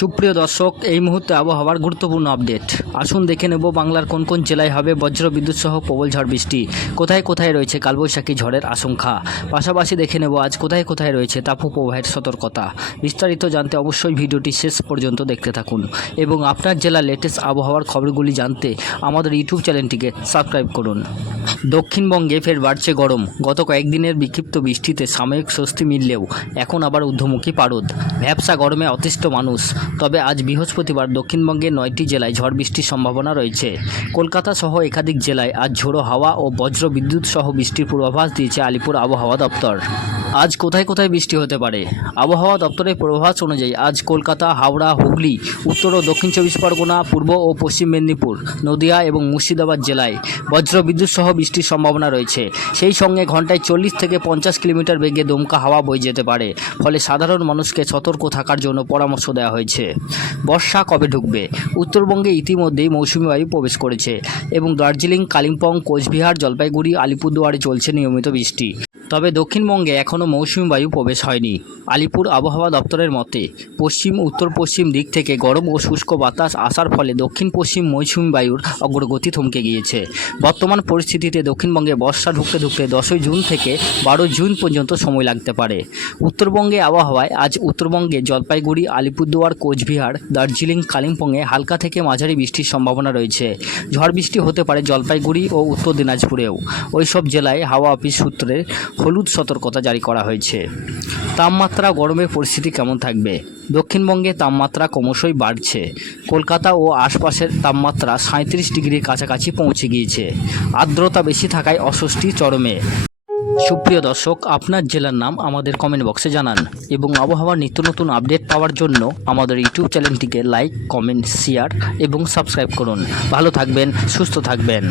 সুপ্রিয় দর্শক, এই মুহূর্তে আবহাওয়ার গুরুত্বপূর্ণ আপডেট। আসুন দেখে নেব বাংলার কোন কোন জেলায় হবে বজ্রবিদ্যুৎ সহ প্রবল ঝড় বৃষ্টি, কোথায় কোথায় রয়েছে কালবৈশাখী ঝড়ের আশঙ্কা। পাশাপাশি দেখে নেব আজ কোথায় কোথায় রয়েছে তাপপ্রবাহের সতর্কতা। বিস্তারিত জানতে অবশ্যই ভিডিওটি শেষ পর্যন্ত দেখতে থাকুন এবং আপনার জেলার লেটেস্ট আবহাওয়ার খবরগুলি জানতে আমাদের ইউটিউব চ্যানেলটিকে সাবস্ক্রাইব করুন। দক্ষিণবঙ্গে ফের বাড়ছে গরম। গত কয়েকদিনের বিক্ষিপ্ত বৃষ্টিতে সাময়িক স্বস্তি মিললেও এখন আবার ঊর্ধ্বমুখী পারদ। ভ্যাপসা গরমে অতিষ্ঠ মানুষ। তবে আজ বৃহস্পতিবার দক্ষিণবঙ্গের 9টি জেলায় ঝড় বৃষ্টির সম্ভাবনা রয়েছে। কলকাতা সহ একাধিক জেলায় আজ ঝোড়ো হাওয়া ও বজ্র বিদ্যুৎ সহ বৃষ্টির পূর্বাভাস দিয়েছে আলিপুর আবহাওয়া দপ্তর। আজ কোথায় কোথায় বৃষ্টি হতে পারে? আবহাওয়া দপ্তরের পূর্বাভাস অনুযায়ী আজ কলকাতা, হাওড়া, হুগলি, উত্তর ও দক্ষিণ 24 পরগনা, পূর্ব ও পশ্চিম মেদিনীপুর, নদিয়া এবং মুর্শিদাবাদ জেলায় বজ্র বিদ্যুৎ সহ বৃষ্টির সম্ভাবনা রয়েছে। সেই সঙ্গে ঘন্টায় 40 থেকে 50 কিলোমিটার বেগে দমকা হাওয়া বয়ে যেতে পারে। ফলে সাধারণ মানুষকে সতর্ক থাকার জন্য পরামর্শ দেওয়া হয়েছে। বর্ষা কবে ঢুকবে? উত্তরবঙ্গে ইতিমধ্যেই মৌসুমি বায়ু প্রবেশ করেছে এবং দার্জিলিং, কালিম্পং, কোচবিহার, জলপাইগুড়ি, আলিপুরদুয়ারে চলছে নিয়মিত বৃষ্টি। তবে দক্ষিণবঙ্গে এখনও মৌসুমি বায়ু প্রবেশ হয়নি। আলিপুর আবহাওয়া দপ্তরের মতে পশ্চিম উত্তর পশ্চিম দিক থেকে গরম ও শুষ্ক বাতাস আসার ফলে দক্ষিণ পশ্চিম মৌসুমি বায়ুর অগ্রগতি থমকে গিয়েছে। বর্তমান পরিস্থিতিতে দক্ষিণবঙ্গে বর্ষা ঢুকতে ঢুকতে 10ই জুন থেকে 12 জুন পর্যন্ত সময় লাগতে পারে। উত্তরবঙ্গে আবহাওয়ায় আজ উত্তরবঙ্গে জলপাইগুড়ি, আলিপুরদুয়ার, কোচবিহার, দার্জিলিং, কালিম্পংয়ে হালকা থেকে মাঝারি বৃষ্টির সম্ভাবনা রয়েছে। ঝড় বৃষ্টি হতে পারে জলপাইগুড়ি ও উত্তর দিনাজপুরেও। ওইসব জেলায় হাওয়া অফিস সূত্রে হলুদ সতর্কতা জারি করা হয়েছে। তাপমাত্রা গরমের পরিস্থিতি কেমন থাকবে? দক্ষিণবঙ্গে তাপমাত্রা ক্রমশই বাড়ছে। কলকাতা ও আশপাশের তাপমাত্রা 37 ডিগ্রির কাছাকাছি পৌঁছে গিয়েছে। আর্দ্রতা বেশি থাকায় অস্বস্তি চরমে। সুপ্রিয় দর্শক, আপনার জেলার নাম আমাদের কমেন্ট বক্সে জানান এবং আবহাওয়ার নিত্য নতুন আপডেট পাওয়ার জন্য আমাদের ইউটিউব চ্যানেলটিকে লাইক, কমেন্ট, শেয়ার এবং সাবস্ক্রাইব করুন। ভালো থাকবেন, সুস্থ থাকবেন।